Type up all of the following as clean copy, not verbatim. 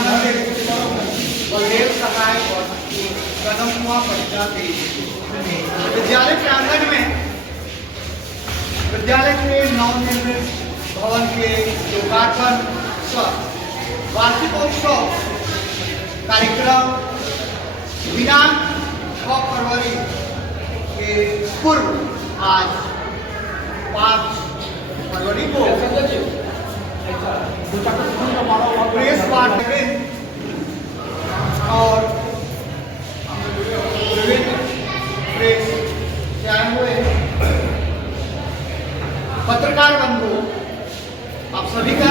विद्यामंदिर बलदेव सहाय और कदम कुआं पटना के विद्यालय प्रांगण में विद्यालय के नवनिर्मित भवन के लोकार्पण सह वार्षिकोत्सव कार्यक्रम दिनांक 6 फरवरी के पूर्व आज 5 फरवरी को प्रेस वार्ता और विभिन्न प्रेस से आए हुए पत्रकार बंधु आप सभी का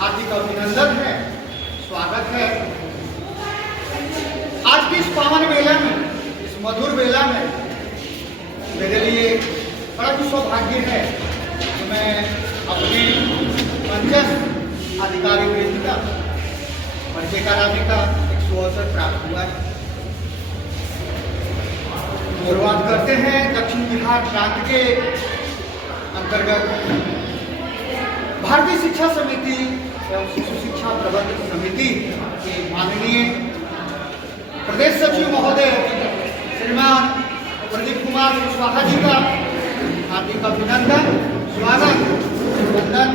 हार्दिक अभिनंदन है, स्वागत है। आज की इस पावन बेला में, इस मधुर बेला में मेरे लिए बड़ा सौभाग्य है कि मैं अपने मंचस्थ अधिकारी वृंद का परिचय कराने का एक सुअवसर प्राप्त हुआ है। शुरुआत करते हैं दक्षिण बिहार प्रांत के अंतर्गत भारतीय शिक्षा समिति एवं शिशु शिक्षा प्रबंधन समिति के माननीय प्रदेश सचिव महोदय श्रीमान प्रदीप कुमार कुशवाहा जी का हार्दिक अभिनंदन, स्वागत, वंदन।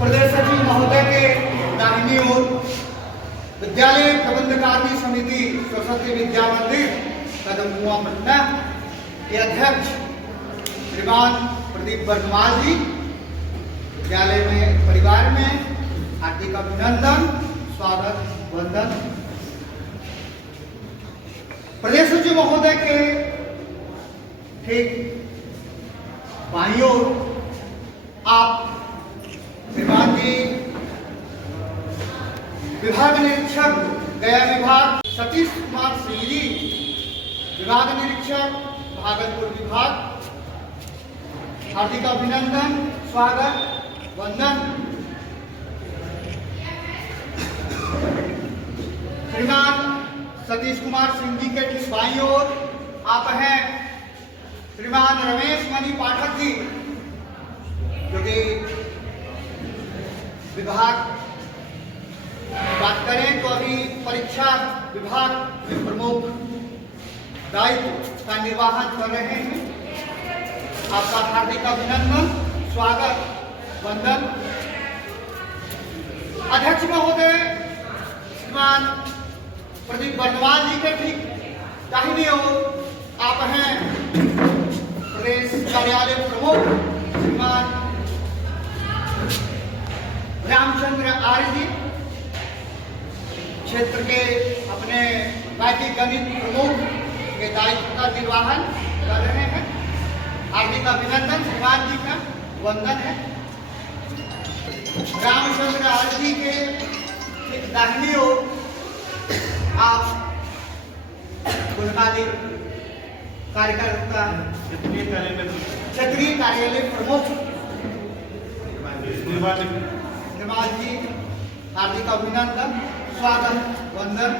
प्रदेश सचिव महोदय के दाहिनी ओर विद्यालय प्रबंधकारिणी समिति सरस्वती विद्या मंदिर कदम कुआं पटना के अध्यक्ष श्रीमान प्रदीप बर्नवाल जी, विद्यालय में परिवार में हार्दिक अभिनंदन, स्वागत, वंदन। प्रदेश सचिव महोदय के ठीक बाईं ओर आप श्रीमान जी विभाग निरीक्षक गया विभाग सतीश कुमार सिंह जी, विभाग निरीक्षक भागलपुर विभाग, हार्दिक अभिनंदन, स्वागत, वंदन। श्रीमान सतीश कुमार सिंह जी के ठीक बाईं ओर आप हैं श्रीमान रमेश मणि पाठक जी, जो कि विभाग बात करें तो अभी परीक्षा विभाग में प्रमुख दायित्व का निर्वाहन कर रहे हैं। आपका हार्दिक अभिनंदन, स्वागत, वंदन। अध्यक्ष महोदय श्रीमान प्रदीप बर्नवाल जी के ठीक दाहिनी ओर आप हैं प्रदेश कार्यालय प्रमुख श्रीमान रामचंद्र आर्य जी, क्षेत्र के अपने वैदिक गणित प्रमुख के दायित्व का निर्वाहन कर रहे हैं। हार्दिक अभिनंदन, श्रीमान जी का वंदन है। रामचंद्र आर्य जी के दाहिनी ओर आप गुणकारी कार्यकर्ता क्षेत्रीय कार्यालय प्रमुख निर्माल जी, हार्दिक अभिनंदन, स्वागत, वंदन।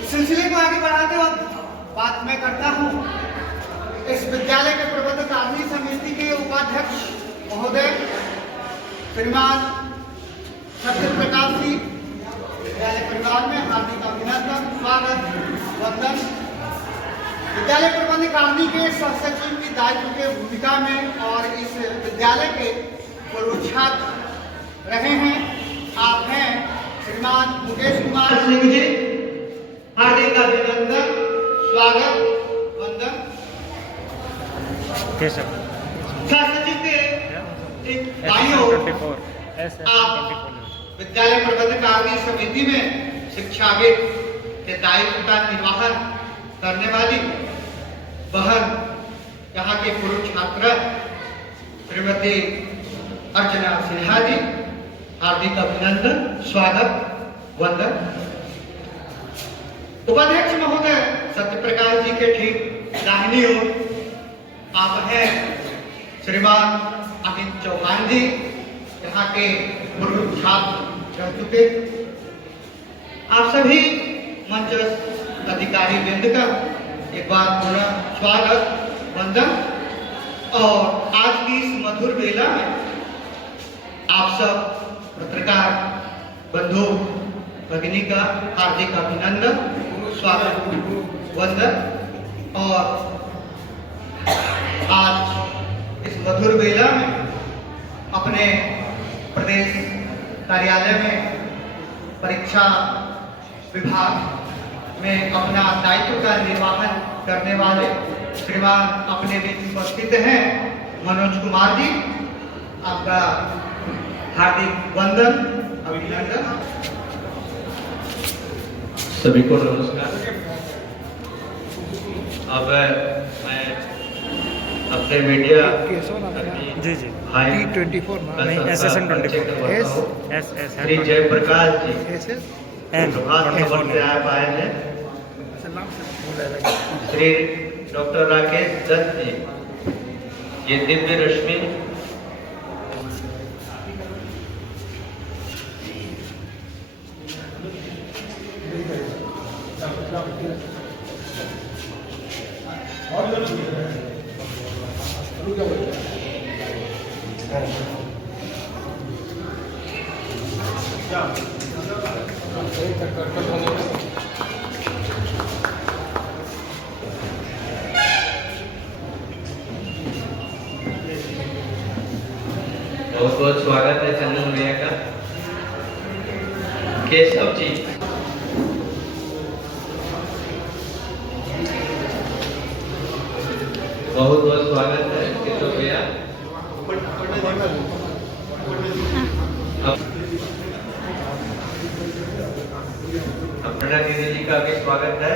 इस सिलसिले को आगे बढ़ाते वक्त बात मैं करता हूं इस विद्यालय के प्रबंधकारिणी समिति के उपाध्यक्ष महोदय श्रीमान सत्य प्रकाश जी, विद्यालय परिवार में हार्दिक अभिनंदन, स्वागत, वंदन। विद्यालय प्रबंधकारिणी के सह सचिव की दायित्व के भूमिका में और इस विद्यालय के पूर्व छात्र रहे हैं आप हैं श्रीमान मुकेश कुमार सिंह जी, हार्दिक अभिनंदन, स्वागत, वंदन। सह सचिव के एक दाईं ओर आप विद्यालय प्रबंधकारिणी समिति में शिक्षाविद के दायित्व का निर्वाहन करने वाली बहन यहाँ के पूर्व छात्र श्रीमती अर्चना सिन्हा जी, हार्दिक अभिनंदन, स्वागत, वंदन। उपाध्यक्ष महोदय सत्य प्रकाश जी के ठीक दाहिनी ओर आप हैं श्रीमान अमित चौहान जी, यहाँ के पूर्व छात्र रह चुके। आप सभी मंचस्थ अधिकारी वृंद का एक बार पूरा स्वागत, वंदन। और आज की इस मधुर बेला में आप सब पत्रकार बंधु भगिनी का हार्दिक अभिनंदन, स्वागत, वंदन। और आज इस मधुर बेला में अपने प्रदेश कार्यालय में परीक्षा विभाग में अपना दायित्व का निर्वाहन करने वाले श्रीमान अपने बीच उपस्थित हैं मनोज कुमार जी, आपका हार्दिक वंदन, अभिनंदन। सभी को नमस्कार। अब मैं अपने मीडिया जी T24 SSN 24 श्री जयप्रकाश जी प्रभात खबर से आप आए हैं, श्री डॉक्टर राकेश दत्त जी, ये दिव्य रश्मि बहुत बहुत स्वागत है चंदन भैया का। केशव जी, बहुत बहुत स्वागत है केशव भैया। अपना दीदी जी का भी स्वागत है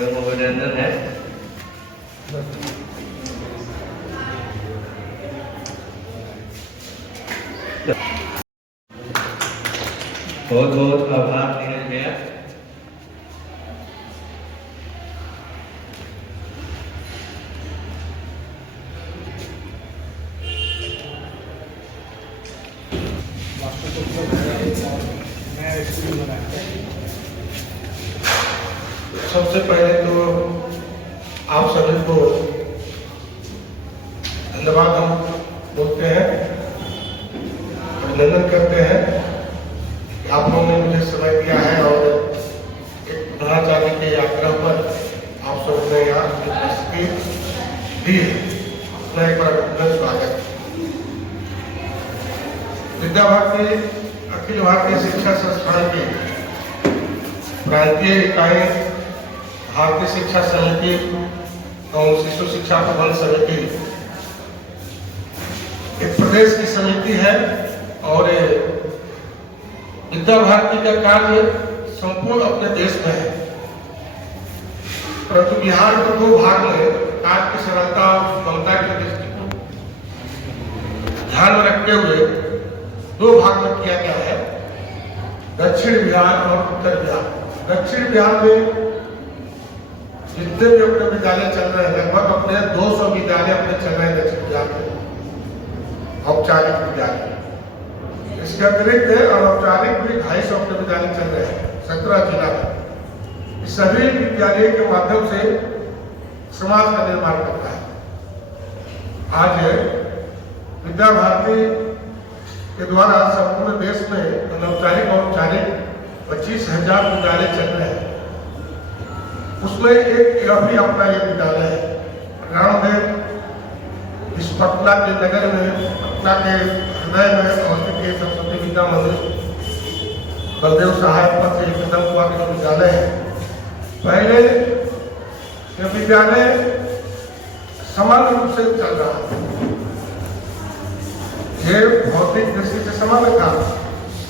एवं अभिनंदन है। बहुत बहुत आभार नीरज भैया। सबसे पहले तो आप सभी को धन्यवाद हम बोलते हैं, अभिनंदन करते हैं कि आप लोगों ने मुझे समय दिया है और एक द्रोणाचार्य के यात्रा पर आप सबने यहाँ उपस्थिति दी है। अपना एक बार अभिनंदन स्वागत। विद्या भारती अखिल भारतीय शिक्षा संस्थान की प्रांतीय इकाई भारतीय शिक्षा समिति और शिशु शिक्षा प्रबंध समिति एक प्रदेश की समिति है और विद्या भारती का कार्य संपूर्ण अपने देश में है, परंतु बिहार के दो भाग में कार्य की सरलता और सुगमता की दृष्टि को ध्यान में रखते हुए दो भाग में किया गया है, दक्षिण बिहार और उत्तर बिहार। दक्षिण बिहार में जितने भी अपने विद्यालय चल रहे हैं, लगभग अपने 200 विद्यालय अपने चल रहे हैं दक्षिण बिहार में, औपचारिक विद्यालय। इसके अतिरिक्त अनौपचारिक भी 250 अपने विद्यालय चल रहे हैं 17 जिला में। इस सभी विद्यालय के माध्यम से समाज का निर्माण करता है। आज विद्या भारती के द्वारा संपूर्ण देश में अनौपचारिक और औपचारिक 25,000 विद्यालय चल रहे हैं। उसमें एक यह भी अपना एक विद्यालय है गांव में, इस पटना के नगर में, पटना के हृदय में अवस्थित के सरस्वती विद्या मंदिर बलदेव सहायक पद से कदम हुआ का विद्यालय है। पहले यह विद्यालय समान रूप से चल रहा है, ये भौतिक दृष्टि से समान था,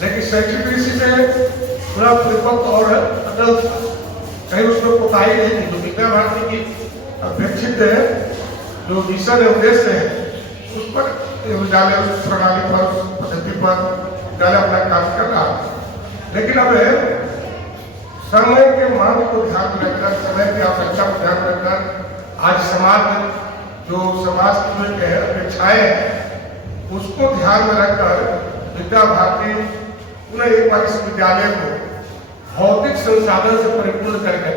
लेकिन शैक्षिक दृष्टि से पूरा परिपक्व और अटल था, कहीं उसमें कोताही नहीं थी। जो विद्या भारती की अपेक्षित है, जो मिशन है, उद्देश्य है, उस पर विद्यालय उस प्रणाली पर, पद्धति पर विद्यालय अपना कार्य कर रहा है। लेकिन अब समय के मांग को ध्यान में रखकर, समय की आवश्यकता को ध्यान में रखकर आज समाज में जो समाज की जो अपेक्षाएं हैं उसको ध्यान में रखकर विद्या भारती पुनः एक बार इस विद्यालय को भौतिक संसाधन से परिपूर्ण करके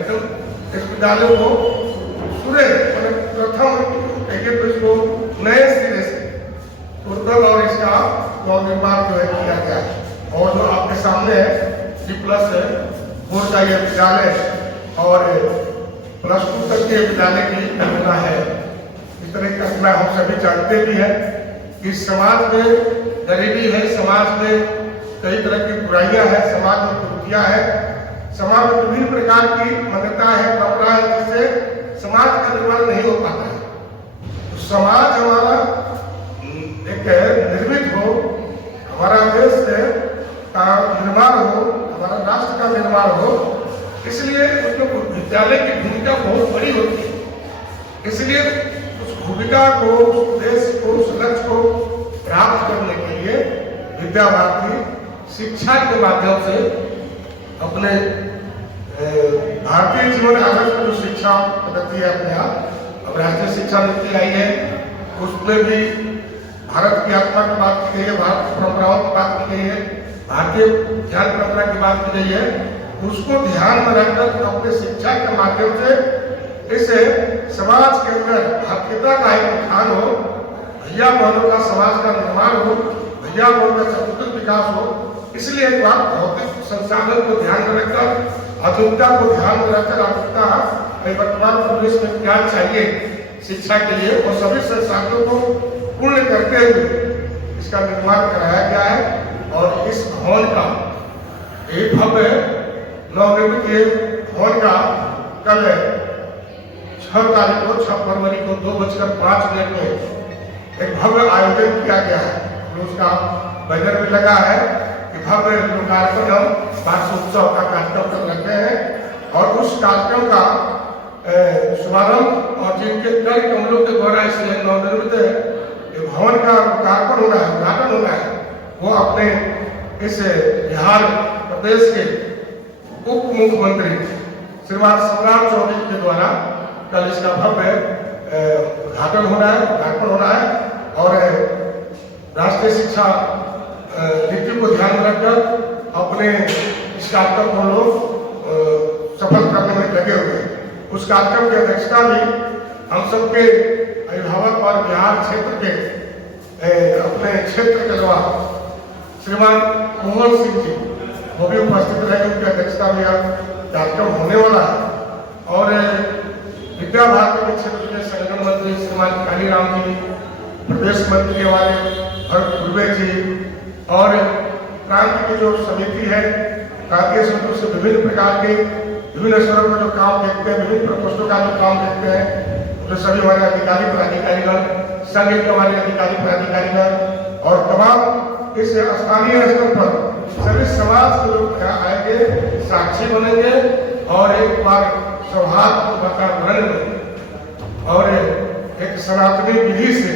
इस विद्यालय को प्रथम तो इसको नए सिरे से उत्तर और इसका नवनिर्माण जो है किया गया है। और जो आपके सामने है C+4 का यह विद्यालय और +2 तक के विद्यालय की कल्पना है। इस तरह की कल्पना हम सभी जानते भी हैं कि समाज में गरीबी है, समाज में कई तरह की बुराइयां हैं, समाज में कुरीतियां हैं, समाज में विभिन्न प्रकार की मान्यता है, परंपरा है, जिससे समाज का निर्माण नहीं हो पाता है। तो समाज हमारा एक निर्मित हो, हमारा देश का निर्माण हो, हमारा राष्ट्र का निर्माण हो, इसलिए उसमें विद्यालय की भूमिका बहुत बड़ी होती है। इसलिए उस भूमिका को, उस उद्देश्य को, उस लक्ष्य को प्राप्त करने के लिए विद्या भारती शिक्षा के माध्यम से अपने भारतीय जीवन आदर्श की जो शिक्षा पद्धति है अपने आप, अब राष्ट्रीय शिक्षा नीति आई है, उसमें भी भारत की आत्मा की बात की गई है, भारत की परंपराओं की बात की गई है, भारतीय ज्ञान परंपरा की बात की गई है। उसको ध्यान में रखकर अपने शिक्षा के माध्यम से इसे समाज के अंदर भारतीयता का एक उत्थान हो, भैया बहनों का समाज का निर्माण हो, भैया बहनों का सांस्कृतिक विकास हो। इसलिए एक बात भौतिक संसाधन को ध्यान में रखकर, आधुनिकता को ध्यान में रखकर, आधुनिकता वर्तमान परिवेश में क्या चाहिए शिक्षा के लिए, और सभी संसाधनों को पूर्ण करते हुए इसका निर्माण कराया गया है। और इस भवन का एक भव्य नवनिर्मित भवन का कल 6 तारीख को 6 फरवरी को 2:05 में एक भव्य आयोजन किया गया है। उसका बैनर भी लगा है कि भव्य लोकार्पण हम वार्षिकोत्सव का कार्यक्रम कर रखे हैं। और उस कार्यक्रम का शुभारंभ और जिनके कर कमलों के द्वारा इस नवनिर्मित भवन का लोकार्पण होना है, उद्घाटन होना है, वो अपने इस बिहार प्रदेश के उप मुख्यमंत्री श्रीमान सम्राट चौधरी के द्वारा कल इसका भव्य उद्घाटन होना है, लोकार्पण होना है। और राष्ट्रीय शिक्षा नीति को ध्यान में रखकर अपने इस कार्यक्रम को लोग सफल करने में लगे हुए हैं। उस कार्यक्रम की अध्यक्षता भी हम सबके अभिभावक और बिहार क्षेत्र के अपने क्षेत्र के द्वारा श्रीमान मोहन सिंह जी वो भी उपस्थित रहे, उनकी अध्यक्षता में यह कार्यक्रम होने वाला है। और विद्या भारती के क्षेत्र के संगठन मंत्री श्रीमान कालीराम जी, प्रदेश मंत्री हमारे भरत दुबे जी, और क्रांति की जो समिति है, प्रांतीय समिति से विभिन्न प्रकार के विभिन्न स्तरों पर जो काम देखते हैं, विभिन्न प्रकोष्ठों का जो काम देखते हैं, तो सभी हमारे अधिकारी पदाधिकारीगण, संघ के हमारे अधिकारी पदाधिकारीगण और तमाम इस स्थानीय स्तर पर सभी समाज के लोग आएंगे, साक्षी बनेंगे और एक बार सौहार्द वातावरण में और एक सनातनी विधि से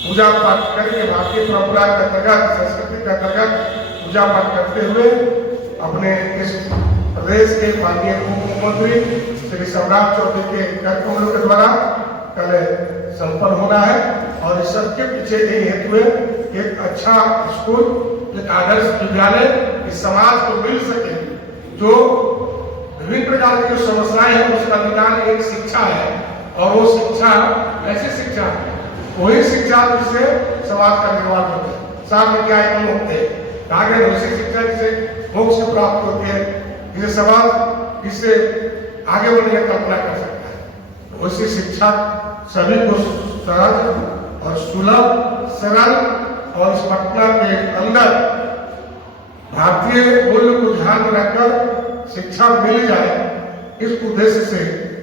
पूजा पाठ करके भारतीय परंपरा के अंतर्गत, संस्कृति के अंतर्गत पूजा पाठ करते हुए अपने इस प्रदेश के माननीय उप मुख्यमंत्री श्री सम्राट चौधरी के कार्यक्रमों के द्वारा कल संपन्न होना है। और इस सबके पीछे यही हेतु है कि एक अच्छा स्कूल, एक आदर्श विद्यालय इस समाज को मिल सके, जो विभिन्न प्रकार की जो समस्याएं हैं उसका निदान एक शिक्षा है। और वो शिक्षा ऐसी शिक्षा, वही शिक्षा जिससे समाज का निर्माण होता है। साथ में क्या एक मुक्त है, आगे वैसी शिक्षा जिसे मोक्ष प्राप्त होती है, जिसे समाज इससे आगे बढ़ने की कल्पना कर सकता है। वैसी शिक्षा सभी को सहज और सुलभ, सरल और इस पटना के अंदर भारतीय मूल्य को ध्यान में रखकर शिक्षा मिल जाए, इस उद्देश्य से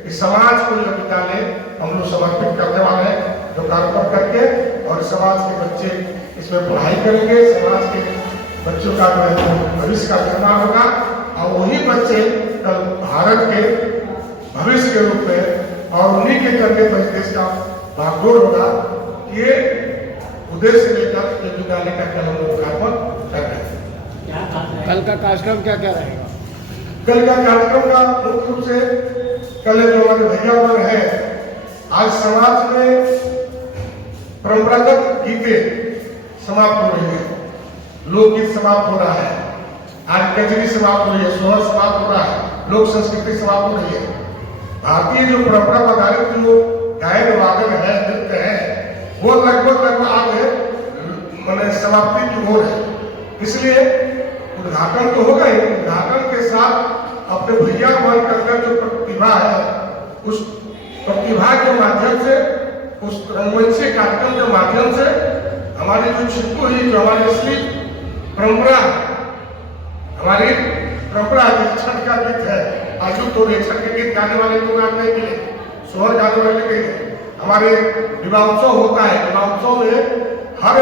इस समाज को यह विद्यालय हम लोग समर्पित करने वाले हैं, जो कार्यक्रम करके और समाज के बच्चे इसमें पढ़ाई करेंगे, समाज के बच्चों का भविष्य का निर्माण होगा और वही बच्चे कल भारत के भविष्य के रूप में और उन्हीं के करने पर देश का बागडोर होगा। ये उद्देश्य लेकर के विद्यालय का कल हम लोकार्पण कर रहे हैं। कल का कार्यक्रम क्या क्या रहेगा? कल का कार्यक्रम का मुख्य रूप से कल जो हमारे भैया बहन है, आज समाज में परंपरागत गीतें समाप्त हो रही है, लोकगीत समाप्त हो रहा है, आज कजरी समाप्त हो रही है, सोहर समाप्त हो रहा है, लोक संस्कृति समाप्त हो रही है। भारतीय जो परंपरा पर आधारित जो गायन वादन है, नृत्य है, वो लगभग आज मैंने समाप्त की ओर है। इसलिए उद्घाटन तो होगा ही, उद्घाटन के साथ अपने भैया वन करके जो प्रतिभा है, उस प्रतिभा के माध्यम से, उस रंगमंची कार्यक्रम के माध्यम से हमारी जो छिपी हुई, जो हमारी असली परंपरा, हमारी परंपरा छठ का गीत है, आजू तो छठ के गीत गाने वाले लोग आज नहीं मिले, सोहर गाने वाले नहीं। हमारे विवाह उत्सव होता है, विवाह उत्सव में हर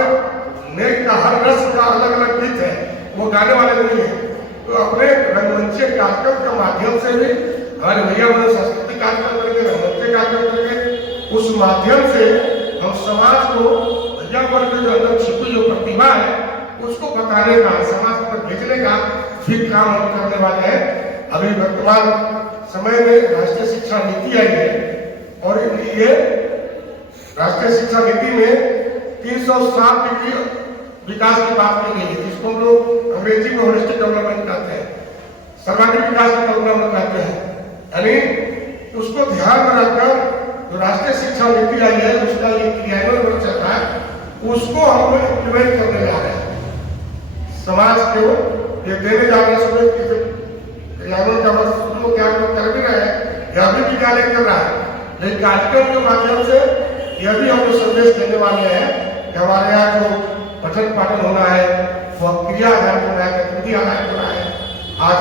नेक का, हर रस्म का अलग अलग गीत है, वो गाने वाले नहीं है। तो अपने रंगमंची कार्यक्रम के माध्यम से भी हमारे भैया बहन सांस्कृतिक कार्यक्रम करके, रंगमंची कार्यक्रम करके, उस माध्यम से हम समाज को भैया वर्ग के जो अंदर छिपी जो प्रतिभा है उसको बताने का, समाज पर भेजने का भी काम हम करने वाले हैं। अभी वर्तमान समय में राष्ट्रीय शिक्षा नीति आई है और ये राष्ट्रीय शिक्षा नीति में 360 डिग्री विकास की बात की गई है, जिसको हम लोग अंग्रेजी में होलिस्टिक डेवलपमेंट कहते हैं, सर्वांगीण विकास की कल्पना कहते हैं। यानी उसको ध्यान में रखकर जो राष्ट्रीय शिक्षा नीति आई है, उसका ये क्रियान्वयन चल रहा है, उसको हम लोग इम्प्लीमेंट करने जा रहे हैं। समाज को ये देने जा रहे हैं, क्रियान्वयन का वस्तु क्या हम लोग कर भी रहे हैं, यह भी विद्यालय कर रहा है। लेकिन कार्यक्रम के माध्यम से यह भी हम लोग संदेश देने वाले हैं कि हमारे यहाँ जो पठन पाठन होना है वह क्रिया आधारित होना है, गतिविधि आधारित होना है। आज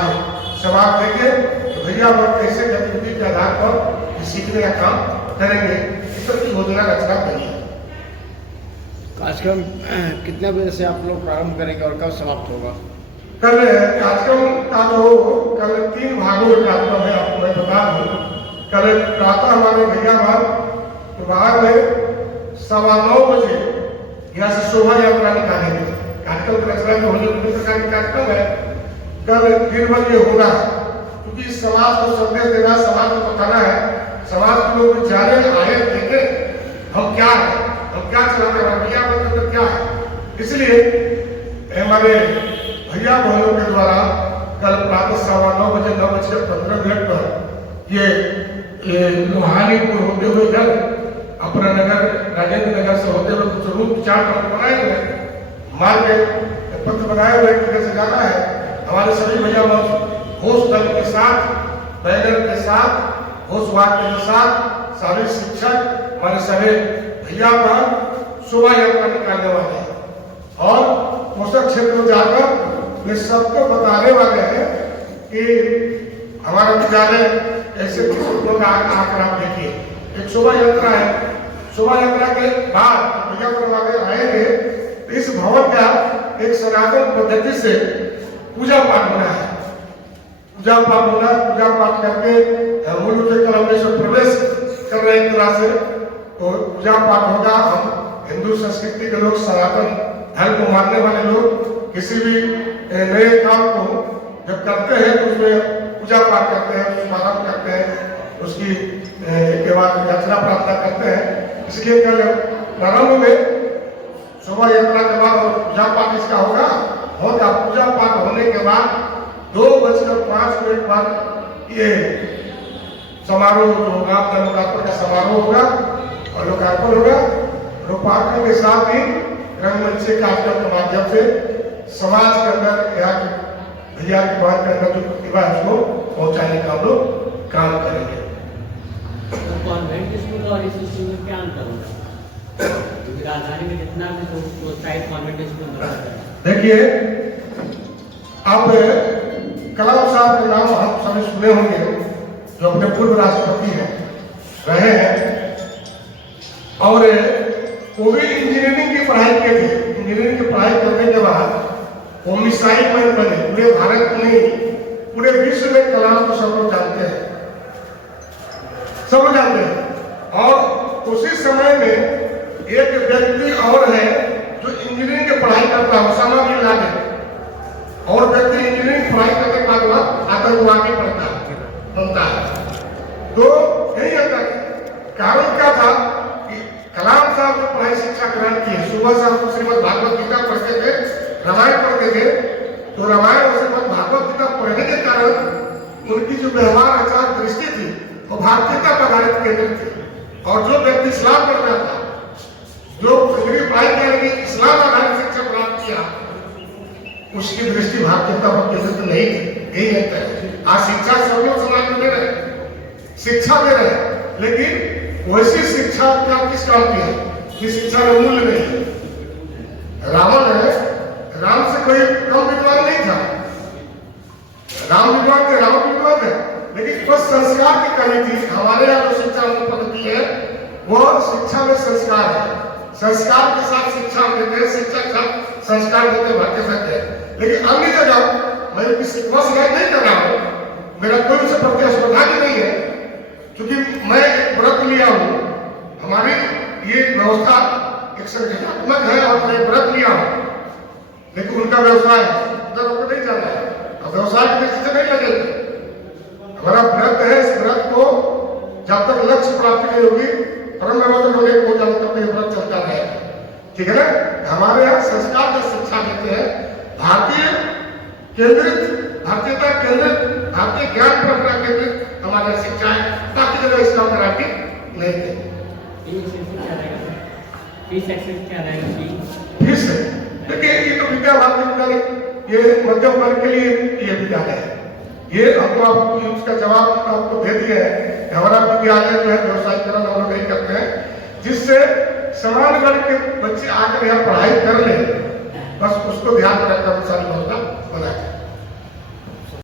समाज देखे तो भैया वर्ग कैसे गतिविधि के आधार पर सीखने का काम करेंगे, इस तरह की योजना रचना करिए। कार्यक्रम कितने बजे से आप लोग प्रारंभ करेंगे और कब समाप्त होगा? कल कार्यक्रम का जो कल 3 भागों में कार्यक्रम है, आपको मैं बता दूं। कल प्रातः हमारे भैया बाहर में 9:15 बजे यहाँ से शोभा यात्रा निकालेंगे। कार्यक्रम की रचना जो होगी विभिन्न प्रकार के कार्यक्रम है, कल दिन भर ये होगा, क्योंकि समाज को संदेश देना, समाज को बताना है, समाज के लोग जाने आए देखे हम क्या है, हम क्या चलाते हैं, भैया बहनों क्या है। इसलिए हमारे भैया बहनों के द्वारा कल प्रातः 9:15 बजे 9:15 पर ये लोहानीपुर होते हुए इधर अपना नगर राजेंद्र नगर से होते हुए कुछ रूप चार्ट बनाए हुए, मार्ग पत्र बनाए हुए किधर से जाना है। हमारे सभी भैया होश दल के साथ, बैनर के साथ, होश वाक्य के साथ सभी शिक्षक, हमारे सभी भैया बहन शोभा यात्रा निकालने वाले हैं और पोषक क्षेत्र में जाकर वे सबको बताने वाले हैं कि हमारा विद्यालय ऐसे का आंकड़ा देखिए। एक शोभा यात्रा है, शोभा यात्रा के बाद भैया वाले आएंगे तो इस भवन का एक सनातन पद्धति से पूजा पाठ होना है। पूजा पाठ होना, पूजा पाठ करके मूल रूप से कल हम इसमें प्रवेश कर रहे एक तरह से, तो पूजा पाठ होगा। हम हिंदू संस्कृति के लोग, सनातन धर्म को मानने वाले लोग किसी भी नए काम को जब करते हैं तो उसमें पूजा पाठ करते हैं, शुभारंभ करते हैं, उसकी के बाद यात्रा प्रार्थना करते हैं। इसलिए कल प्रारंभ में शोभा यात्रा के बाद पूजा पाठ इसका होगा। पूजा पाठ होने के बाद 2:05 बाद ये समारोह जो होगा, लोकार्पण का समारोह होगा और लोकार्पण होगा। लोकार्पण के साथ ही रंगमंच कार्यक्रम के माध्यम से समाज के अंदर यहाँ भैया के बाद के अंदर जो प्रतिभा है उसको पहुँचाने का हम लोग काम करेंगे। कॉन्वेंट स्कूल और इस स्कूल में क्या अंतर होगा? क्योंकि राजधानी में जितना भी तो शायद कॉन्वेंट स्कूल में देखिए, अब कलाम साहब के नाम हम सभी सुने होंगे, जो अपने पूर्व राष्ट्रपति हैं, रहे हैं और वो भी इंजीनियरिंग की पढ़ाई किए थे। इंजीनियरिंग की पढ़ाई करने के बाद वो मिसाइल मैन बने। पूरे भारत में नहीं, पूरे विश्व में कलाम को सब लोग जानते हैं, सब लोग जानते हैं। और उसी समय में एक व्यक्ति और है जो इंजीनियरिंग की पढ़ाई करता है, ओसामा बिन लादेन। और व्यक्ति इंजीनियरिंग पढ़ाई करने के बाद आतंकवादी बनता है। तो यही अंतर कारण क्या था कि कलाम साहब ने पढ़ाई शिक्षा ग्रहण की। सुबह से हम श्रीमद् भागवत गीता पढ़ते थे, रामायण पढ़ते थे, तो रामायण और श्रीमद् भागवत गीता पढ़ने के कारण उनकी जो व्यवहार आचार दृष्टि थी वो भारतीयता पर आधारित केंद्रित थी। और जो व्यक्ति इस्लाम पढ़ रहा था, जो पढ़ाई करके इस्लाम आधारित शिक्षा प्राप्त किया, उसकी दृष्टि भारतीयता पर केंद्रित नहीं थी, यही लगता है। आज शिक्षा सब लोग समाज में दे रहे हैं, शिक्षा दे रहे हैं, लेकिन वैसी शिक्षा क्या किस काम की है कि शिक्षा में मूल्य नहीं है। रावण है, राम से कोई कम विद्वान नहीं था, राम विद्वान थे, रावण विद्वान थे, लेकिन बस संस्कार की कमी थी। हमारे यहाँ जो शिक्षा पद्धति है वो शिक्षा में संस्कार है, संस्कार के साथ शिक्षा देते हैं, शिक्षा के साथ संस्कार देते हैं, भारतीय सत्य है। लेकिन अन्य जगह मैं किसी को शिकायत नहीं कर रहा हूँ, मेरा कोई उनसे प्रतिस्पर्धा भी नहीं है, क्योंकि मैं एक व्रत लिया हूँ, हमारी ये व्यवस्था एक संगठनात्मक है और मैं व्रत लिया हूँ, लेकिन उनका व्यवसाय उधर होकर नहीं चल रहा है, अब व्यवसाय की दृष्टि से नहीं लगेगा। हमारा व्रत है, इस व्रत को जब तक लक्ष्य प्राप्ति नहीं होगी, परम व्यवस्था होने को जब तक ये व्रत चलता रहेगा, ठीक है ना। हमारे यहाँ संस्कार का शिक्षा देते हैं, भारतीय केंद्रित, भारतीयता केंद्रित, भारतीय ज्ञान परंपरा केंद्रित हमारे शिक्षा है, बाकी जगह इसका कराटे नहीं थे। फीस देखिए, ये तो विद्या भारती विद्यालय, ये मध्यम वर्ग के लिए ये विद्यालय है। ये हमको आपको उसका जवाब आपको दे दिया है। हमारा विद्यालय जो है व्यवसायीकरण हम लोग नहीं करते हैं, जिससे समान वर्ग के बच्चे आकर यहाँ पढ़ाई कर ले, बस उसको ध्यान में रखकर सारी व्यवस्था बनाए।